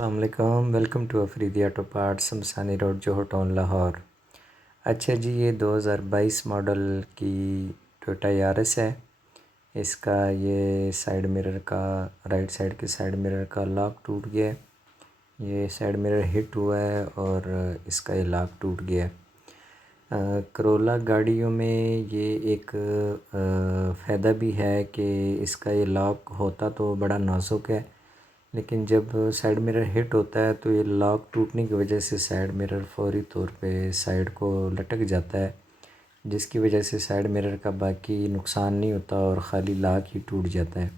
अस्सलामुअलैकुम, welcome to Afridi auto parts, Shamsani road, Johar town, Lahore. अच्छा जी, ये 2022 मॉडल की टोयोटा यारिस है। इसका ये साइड मिरर का, राइट साइड के साइड मिरर का लॉक टूट गया है। ये साइड मिरर हिट हुआ है और इसका ये लॉक टूट गया है। करोला गाड़ियों में ये एक फ़ायदा भी है कि इसका ये लॉक होता तो बड़ा नाजुक है, लेकिन जब साइड मिरर हिट होता है तो ये लॉक टूटने की वजह से साइड मिरर फौरी तौर पे साइड को लटक जाता है, जिसकी वजह से साइड मिरर का बाकी नुकसान नहीं होता और ख़ाली लॉक ही टूट जाता है।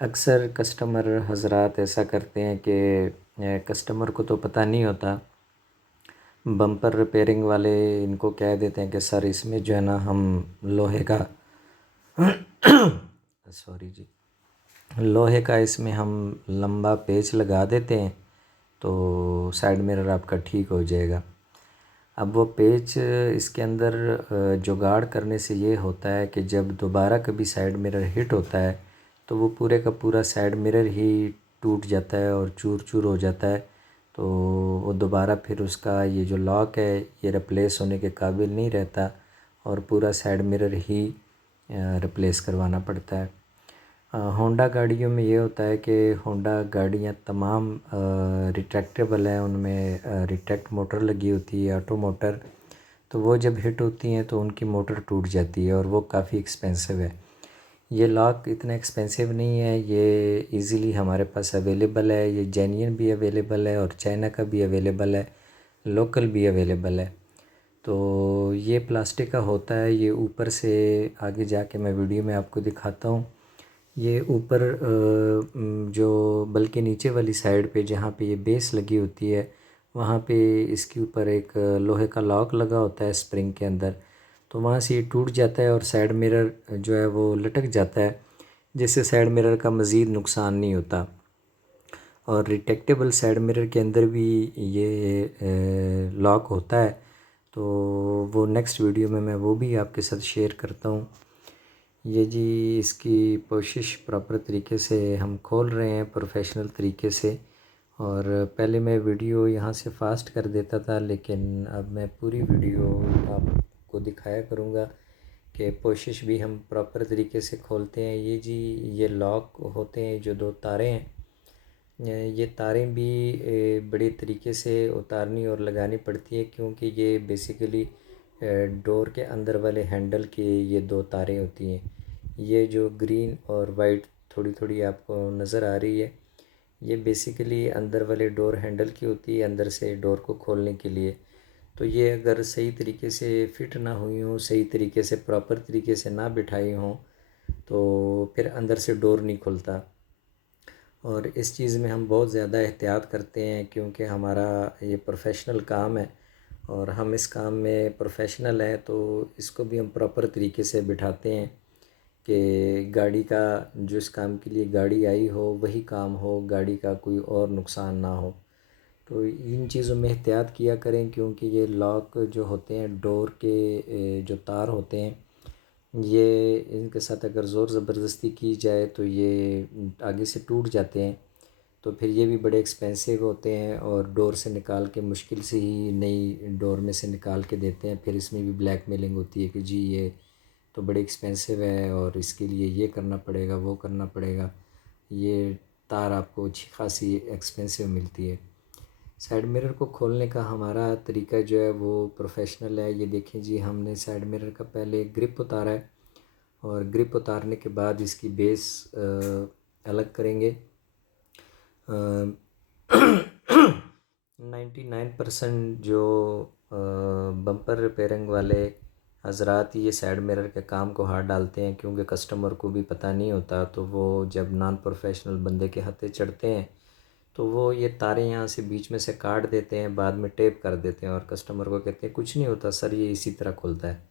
अक्सर कस्टमर हजरात ऐसा करते हैं कि कस्टमर को तो पता नहीं होता, बम्पर रिपेयरिंग वाले इनको कह देते हैं कि सर इसमें जो है ना हम लोहे का सॉरी जी, लोहे का इसमें हम लंबा पेच लगा देते हैं तो साइड मिरर आपका ठीक हो जाएगा। अब वो पेच इसके अंदर जुगाड़ करने से ये होता है कि जब दोबारा कभी साइड मिरर हिट होता है तो वो पूरे का पूरा साइड मिरर ही टूट जाता है और चूर चूर हो जाता है। तो वो दोबारा फिर उसका ये जो लॉक है ये रिप्लेस होने के काबिल नहीं रहता और पूरा साइड मिरर ही रिप्लेस करवाना पड़ता है। होंडा गाड़ियों में ये होता है कि होंडा गाड़ियाँ तमाम रिट्रैक्टेबल हैं, उनमें रिट्रैक्ट मोटर लगी होती है, ऑटो मोटर। तो वो जब हिट होती हैं तो उनकी मोटर टूट जाती है और वो काफ़ी एक्सपेंसिव है। ये लॉक इतना एक्सपेंसिव नहीं है, ये इजीली हमारे पास अवेलेबल है। ये जेन्युइन भी अवेलेबल है और चाइना का भी अवेलेबल है, लोकल भी अवेलेबल है। तो ये प्लास्टिक का होता है। ये ऊपर से आगे जाके मैं वीडियो में आपको दिखाता हूँ। ये ऊपर जो बल्कि नीचे वाली साइड पे जहाँ पे ये बेस लगी होती है वहाँ पे इसके ऊपर एक लोहे का लॉक लगा होता है स्प्रिंग के अंदर। तो वहाँ से ये टूट जाता है और साइड मिरर जो है वो लटक जाता है, जिससे साइड मिरर का मज़ीद नुकसान नहीं होता। और रिट्रैक्टेबल साइड मिरर के अंदर भी ये लॉक होता है, तो वो नेक्स्ट वीडियो में मैं वो भी आपके साथ शेयर करता हूँ। ये जी इसकी कोशिश प्रॉपर तरीके से हम खोल रहे हैं, प्रोफेशनल तरीके से। और पहले मैं वीडियो यहाँ से फ़ास्ट कर देता था, लेकिन अब मैं पूरी वीडियो आपको दिखाया करूँगा कि कोशिश भी हम प्रॉपर तरीके से खोलते हैं। ये जी ये लॉक होते हैं, जो दो तारें हैं, ये तारें भी बड़े तरीके से उतारनी और लगानी पड़ती है, क्योंकि ये बेसिकली डोर के अंदर वाले हैंडल की ये दो तारें होती हैं। ये जो ग्रीन और वाइट थोड़ी थोड़ी आपको नज़र आ रही है, ये बेसिकली अंदर वाले डोर हैंडल की होती है, अंदर से डोर को खोलने के लिए। तो ये अगर सही तरीके से फिट ना हुई हों, सही तरीके से प्रॉपर तरीके से ना बिठाई हों, तो फिर अंदर से डोर नहीं खुलता। और इस चीज़ में हम बहुत ज़्यादा एहतियात करते हैं, क्योंकि हमारा ये प्रोफेशनल काम है और हम इस काम में प्रोफेशनल हैं, तो इसको भी हम प्रॉपर तरीके से बिठाते हैं कि गाड़ी का जो इस काम के लिए गाड़ी आई हो वही काम हो, गाड़ी का कोई और नुकसान ना हो। तो इन चीज़ों में एहतियात किया करें, क्योंकि ये लॉक जो होते हैं डोर के जो तार होते हैं, ये इनके साथ अगर ज़ोर ज़बरदस्ती की जाए तो ये आगे से टूट जाते हैं। तो फिर ये भी बड़े एक्सपेंसिव होते हैं और डोर से निकाल के मुश्किल से ही नई डोर में से निकाल के देते हैं। फिर इसमें भी ब्लैकमेलिंग होती है कि जी ये तो बड़े एक्सपेंसिव है और इसके लिए ये करना पड़ेगा, वो करना पड़ेगा। ये तार आपको अच्छी खासी एक्सपेंसिव मिलती है। साइड मिरर को खोलने का हमारा तरीका जो है वो प्रोफेशनल है। ये देखें जी, हमने साइड मिरर का पहले ग्रिप उतारा है और ग्रिप उतारने के बाद इसकी बेस अलग करेंगे। 99% जो बम्पर रिपेयरिंग वाले हजरात ये साइड मिरर के काम को हाथ डालते हैं, क्योंकि कस्टमर को भी पता नहीं होता। तो वो जब नॉन प्रोफेशनल बंदे के हाथे चढ़ते हैं तो वो ये तारें यहाँ से बीच में से काट देते हैं, बाद में टेप कर देते हैं और कस्टमर को कहते हैं कुछ नहीं होता सर, ये इसी तरह खुलता है।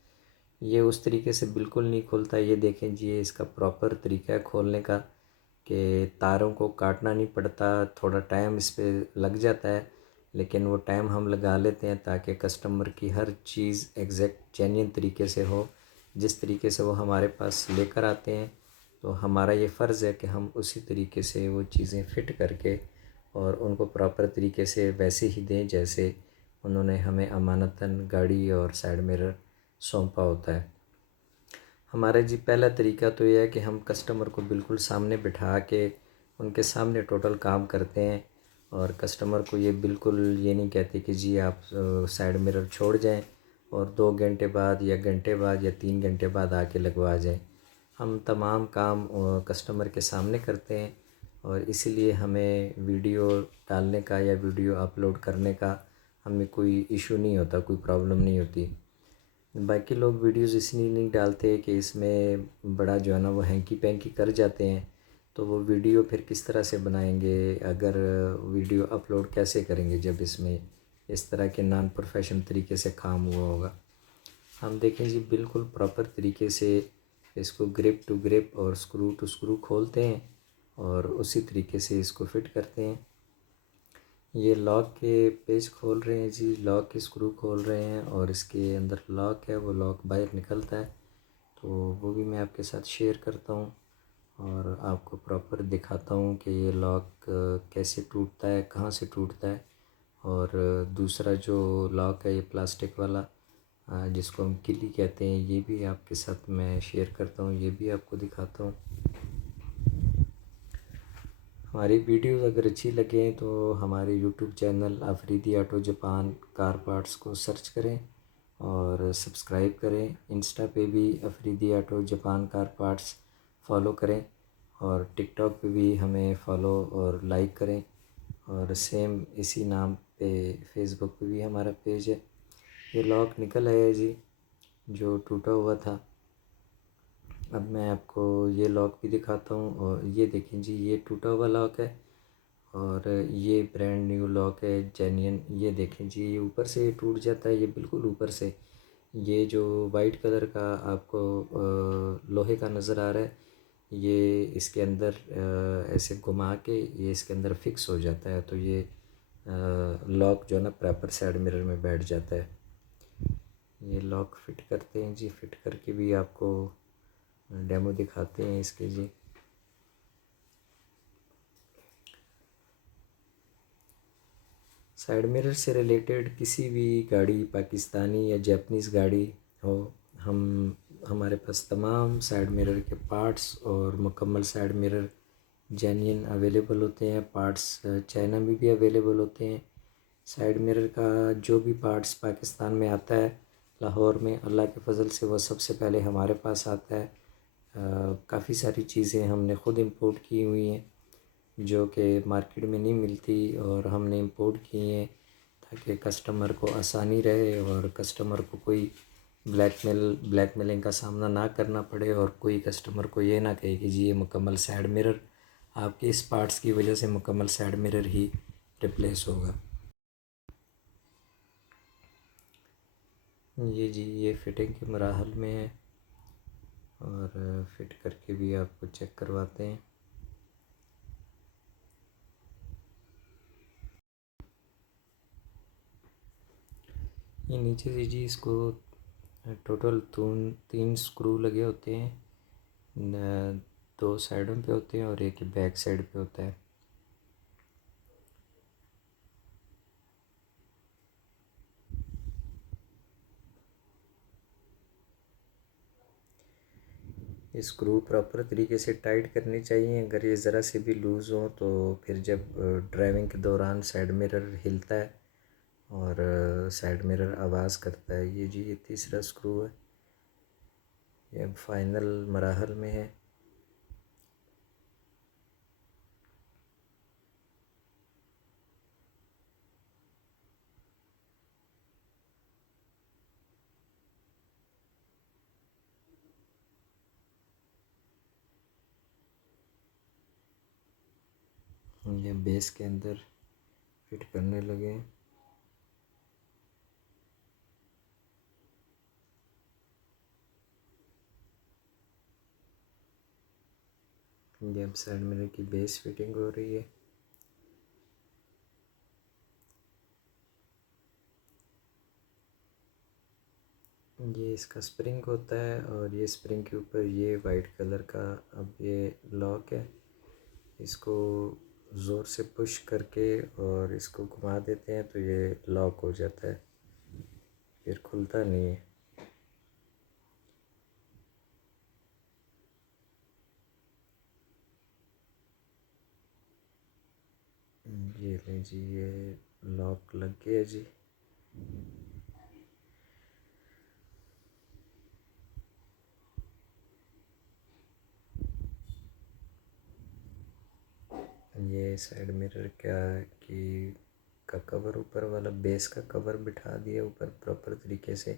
ये उस तरीके से बिल्कुल नहीं खुलता। ये देखें जी, ये इसका प्रॉपर तरीका है खोलने का कि तारों को काटना नहीं पड़ता। थोड़ा टाइम इस पर लग जाता है, लेकिन वो टाइम हम लगा लेते हैं ताकि कस्टमर की हर चीज़ एग्जैक्ट जेन्युइन तरीके से हो, जिस तरीके से वो हमारे पास लेकर आते हैं। तो हमारा ये फ़र्ज़ है कि हम उसी तरीके से वो चीज़ें फ़िट करके और उनको प्रॉपर तरीके से वैसे ही दें जैसे उन्होंने हमें अमानतन गाड़ी और साइड मिरर सौंपा होता है। हमारा जी पहला तरीका तो यह है कि हम कस्टमर को बिल्कुल सामने बिठा के उनके सामने टोटल काम करते हैं और कस्टमर को ये बिल्कुल ये नहीं कहते कि जी आप साइड मिरर छोड़ जाएं और 2 घंटे बाद या घंटे बाद या 3 घंटे बाद आके लगवा जाएं। हम तमाम काम कस्टमर के सामने करते हैं और इसीलिए हमें वीडियो डालने का या वीडियो अपलोड करने का हमें कोई इशू नहीं होता, कोई प्रॉब्लम नहीं होती। बाकी लोग वीडियोज़ इसलिए नहीं डालते कि इसमें बड़ा जो है ना वो हैंकी पैंकी कर जाते हैं, तो वो वीडियो फिर किस तरह से बनाएंगे, अगर वीडियो अपलोड कैसे करेंगे जब इसमें इस तरह के नॉन प्रोफेशनल तरीके से काम हुआ होगा। हम देखें जी बिल्कुल प्रॉपर तरीके से इसको ग्रिप टू ग्रिप और स्क्रू टू स्क्रू खोलते हैं और उसी तरीके से इसको फिट करते हैं। ये लॉक के पेच खोल रहे हैं जी, लॉक के स्क्रू खोल रहे हैं और इसके अंदर लॉक है, वो लॉक बाहर निकलता है, तो वो भी मैं आपके साथ शेयर करता हूँ और आपको प्रॉपर दिखाता हूँ कि ये लॉक कैसे टूटता है, कहाँ से टूटता है। और दूसरा जो लॉक है ये प्लास्टिक वाला जिसको हम किली कहते हैं, ये भी आपके साथ मैं शेयर करता हूँ, ये भी आपको दिखाता हूँ। हमारी वीडियोज़ अगर अच्छी लगें तो हमारे YouTube channel Afridi auto Japan car parts को सर्च करें और सब्सक्राइब करें। इंस्टा पे भी Afridi auto Japan car parts follow करें और टिकटॉक पे भी हमें फॉलो और लाइक करें और सेम इसी नाम पे फेसबुक पे भी हमारा पेज है। ये लॉक निकल आया जी जो टूटा हुआ था। अब मैं आपको ये लॉक भी दिखाता हूँ और ये देखें जी ये टूटा हुआ लॉक है और ये ब्रांड न्यू लॉक है जेन्युइन। ये देखें जी ये ऊपर से टूट जाता है, ये बिल्कुल ऊपर से। ये जो वाइट कलर का आपको लोहे का नज़र आ रहा है, ये इसके अंदर ऐसे घुमा के ये इसके अंदर फिक्स हो जाता है, तो ये लॉक जो है ना प्रॉपर साइड मिरर में बैठ जाता है। ये लॉक फिट करते हैं जी, फिट करके भी आपको डेमो दिखाते हैं इसके जी। साइड मिरर से रिलेटेड किसी भी गाड़ी, पाकिस्तानी या जापानीज़ गाड़ी हो, हम हमारे पास तमाम साइड मिरर के पार्ट्स और मुकम्मल साइड मिरर जेन्युइन अवेलेबल होते हैं। पार्ट्स चाइना में भी अवेलेबल होते हैं। साइड मिरर का जो भी पार्ट्स पाकिस्तान में आता है, लाहौर में अल्लाह के फ़ज़ल से वो सबसे पहले हमारे पास आता है। काफ़ी सारी चीज़ें हमने ख़ुद इंपोर्ट की हुई हैं जो कि मार्केट में नहीं मिलती और हमने इंपोर्ट की हैं ताकि कस्टमर को आसानी रहे और कस्टमर को कोई ब्लैकमेलिंग का सामना ना करना पड़े और कोई कस्टमर को ये ना कहे कि जी ये मुकम्मल साइड मिरर आपके इस पार्ट्स की वजह से मुकम्मल साइड मिरर ही रिप्लेस होगा। ये जी ये फिटिंग के मराहल में है और फिट करके भी आपको चेक करवाते हैं। ये नीचे से जी इसको टोटल 3 स्क्रू लगे होते हैं, 2 साइडों पे होते हैं और एक बैक साइड पे होता है। ये स्क्रू प्रॉपर तरीके से टाइट करनी चाहिए, अगर ये ज़रा से भी लूज़ हो तो फिर जब ड्राइविंग के दौरान साइड मिरर हिलता है और साइड मिरर आवाज़ करता है। ये जी ये तीसरा स्क्रू है, ये अब फाइनल मराहल में है। ये बेस के अंदर फिट करने लगे हैं। ये अब साइड मिरर की बेस फिटिंग हो रही है। ये इसका स्प्रिंग होता है और ये स्प्रिंग के ऊपर ये वाइट कलर का अब ये लॉक है। इसको ज़ोर से पुश करके और इसको घुमा देते हैं तो ये लॉक हो जाता है, फिर खुलता नहीं है। ये लें जी, ये लॉक लग गया जी। ये साइड मिरर क्या कि का कवर, ऊपर वाला बेस का कवर बिठा दिया ऊपर प्रॉपर तरीके से।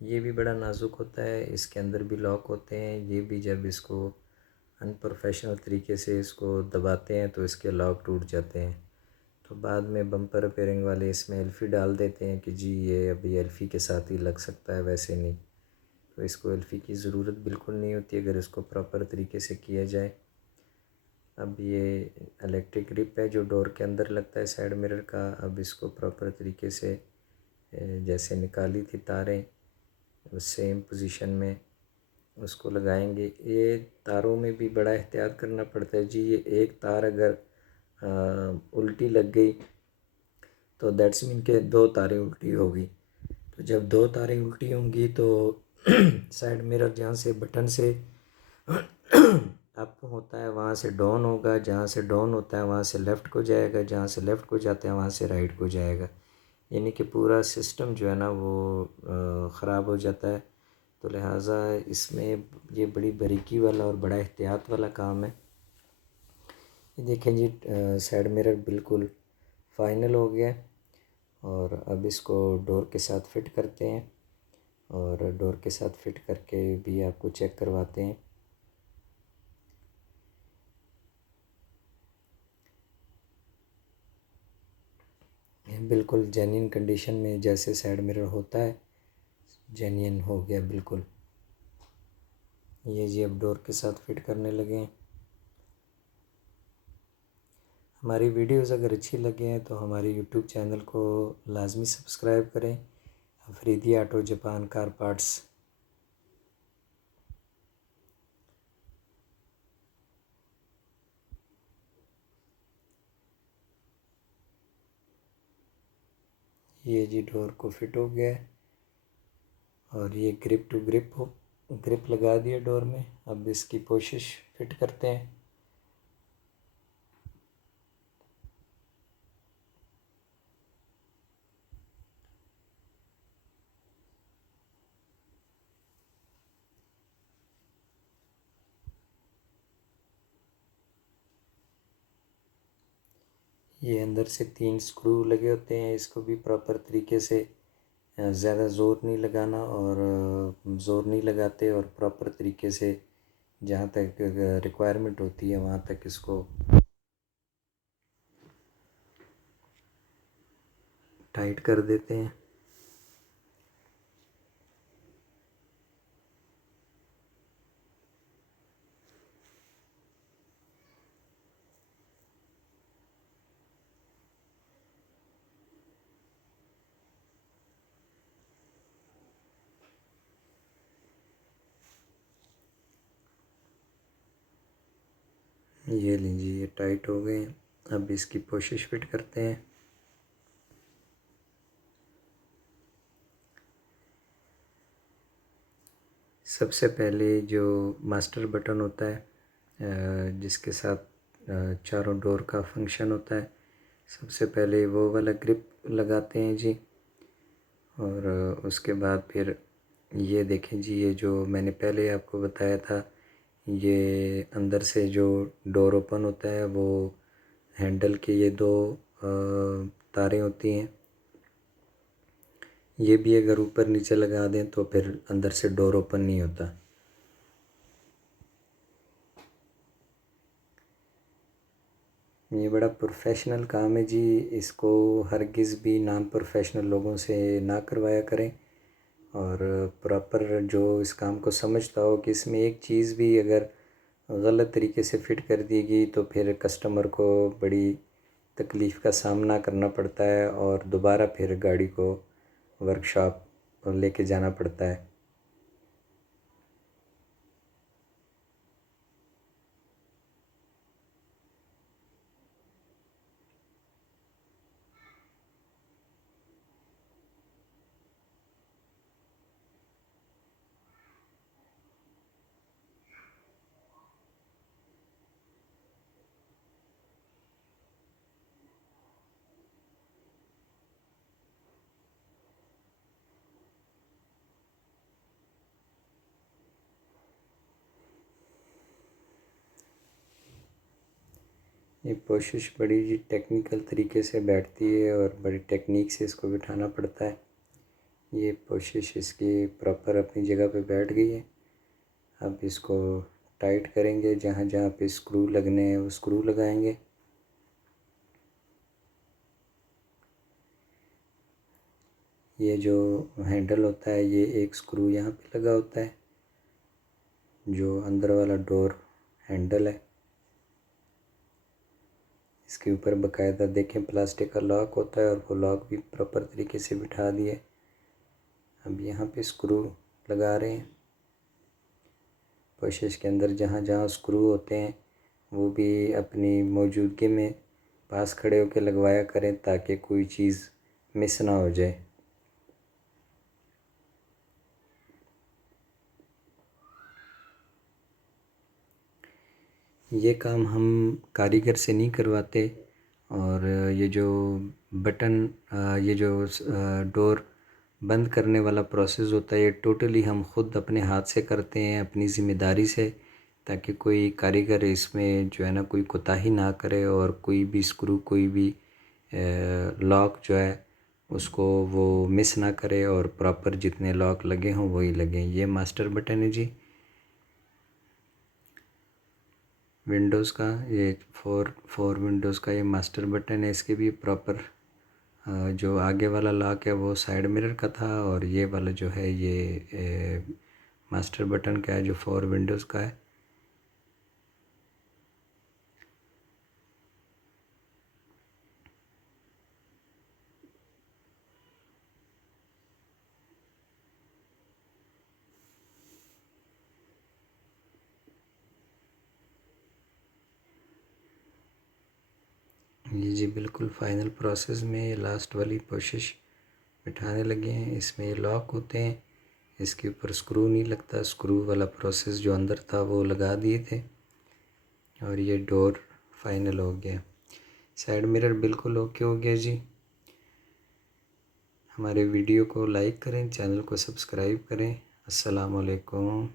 ये भी बड़ा नाजुक होता है, इसके अंदर भी लॉक होते हैं। ये भी जब इसको अनप्रोफेशनल तरीके से इसको दबाते हैं तो इसके लॉक टूट जाते हैं। तो बाद में बम्पर रिपेयरिंग वाले इसमें एल्फ़ी डाल देते हैं कि जी ये अभी एल्फ़ी के साथ ही लग सकता है, वैसे नहीं। तो इसको एल्फ़ी की ज़रूरत बिल्कुल नहीं होती अगर इसको प्रॉपर तरीके से किया जाए। अब ये इलेक्ट्रिक ग्रिप है जो डोर के अंदर लगता है साइड मिरर का। अब इसको प्रॉपर तरीके से जैसे निकाली थी तारें उस सेम पोजीशन में उसको लगाएंगे। ये तारों में भी बड़ा एहतियात करना पड़ता है जी। ये एक तार अगर उल्टी लग गई तो दैट्स मीन के दो तारें उल्टी होगी। तो जब दो तारें उल्टी होंगी तो साइड मिरर जहाँ से बटन से अप होता है वहाँ से डाउन होगा, जहाँ से डाउन होता है वहाँ से लेफ़्ट को जाएगा, जहाँ से लेफ़्ट को जाता है वहाँ से राइट को जाएगा। यानी कि पूरा सिस्टम जो है ना वो ख़राब हो जाता है। तो लिहाजा इसमें ये बड़ी बारीकी वाला और बड़ा एहतियात वाला काम है। ये देखें जी, साइड मिरर बिल्कुल फाइनल हो गया और अब इसको डोर के साथ फ़िट करते हैं और डोर के साथ फ़िट करके भी आपको चेक करवाते हैं। बिल्कुल जेन्युइन कंडीशन में जैसे साइड मिरर होता है, जेन्युइन हो गया बिल्कुल। ये जी अब डोर के साथ फिट करने लगे हैं। हमारी वीडियोस अगर अच्छी लगे हैं तो हमारे यूट्यूब चैनल को लाजमी सब्सक्राइब करें। Afridi auto Japan car parts. ये जी डोर को फिट हो गया है और ये ग्रिप टू ग्रिप हो ग्रिप लगा दिया डोर में। अब इसकी पोशिश फिट करते हैं। ये अंदर से 3 स्क्रू लगे होते हैं, इसको भी प्रॉपर तरीके से ज़्यादा ज़ोर नहीं लगाना और ज़ोर नहीं लगाते और प्रॉपर तरीके से जहाँ तक रिक्वायरमेंट होती है वहाँ तक इसको टाइट कर देते हैं। ये लीजिए, ये टाइट हो गए। अब इसकी पोशिश फिट करते हैं। सबसे पहले जो मास्टर बटन होता है जिसके साथ चारों डोर का फंक्शन होता है, सबसे पहले वो वाला ग्रिप लगाते हैं जी। और उसके बाद फिर ये देखें जी, ये जो मैंने पहले आपको बताया था, ये अंदर से जो डोर ओपन होता है वो हैंडल के ये दो तारें होती हैं। ये भी अगर ऊपर नीचे लगा दें तो फिर अंदर से डोर ओपन नहीं होता। ये बड़ा प्रोफेशनल काम है जी। इसको हरगिज़ भी नान प्रोफेशनल लोगों से ना करवाया करें। और प्रॉपर जो इस काम को समझता हो कि इसमें एक चीज़ भी अगर गलत तरीके से फ़िट कर दी गई तो फिर कस्टमर को बड़ी तकलीफ़ का सामना करना पड़ता है और दोबारा फिर गाड़ी को वर्कशॉप लेके जाना पड़ता है। ये कोशिश बड़ी जी टेक्निकल तरीके से बैठती है और बड़ी टेक्निक से इसको बिठाना पड़ता है। ये कोशिश इसकी प्रॉपर अपनी जगह पे बैठ गई है। अब इसको टाइट करेंगे, जहाँ जहाँ पे स्क्रू लगने हैं वो स्क्रू लगाएंगे। ये जो हैंडल होता है ये एक स्क्रू यहाँ पे लगा होता है, जो अंदर वाला डोर हैंडल है। इसके ऊपर बाकायदा देखें प्लास्टिक का लॉक होता है और वो लॉक भी प्रॉपर तरीके से बिठा दिए। अब यहाँ पे स्क्रू लगा रहे हैं। कोशिश के अंदर जहाँ जहाँ स्क्रू होते हैं वो भी अपनी मौजूदगी में पास खड़े होकर लगवाया करें ताकि कोई चीज़ मिस ना हो जाए। ये काम हम कारीगर से नहीं करवाते और ये जो बटन ये जो डोर बंद करने वाला प्रोसेस होता है ये टोटली हम ख़ुद अपने हाथ से करते हैं, अपनी ज़िम्मेदारी से, ताकि कोई कारीगर इसमें जो है ना कोई कोताही ना करे और कोई भी स्क्रू कोई भी लॉक जो है उसको वो मिस ना करे और प्रॉपर जितने लॉक लगे हों वही लगें। ये मास्टर बटन है जी विंडोज़ का, ये फोर विंडोज़ का ये मास्टर बटन है। इसके भी प्रॉपर जो आगे वाला लॉक है वो साइड मिरर का था और ये वाला जो है ये मास्टर बटन का है जो 4 विंडोज़ का है। ये जी बिल्कुल फ़ाइनल प्रोसेस में ये लास्ट वाली कोशिश बिठाने लगे हैं। इसमें ये लॉक होते हैं, इसके ऊपर स्क्रू नहीं लगता। स्क्रू वाला प्रोसेस जो अंदर था वो लगा दिए थे और ये डोर फाइनल हो गया। साइड मिरर बिल्कुल ओके हो गया जी। हमारे वीडियो को लाइक करें, चैनल को सब्सक्राइब करें। अस्सलाम वालेकुम।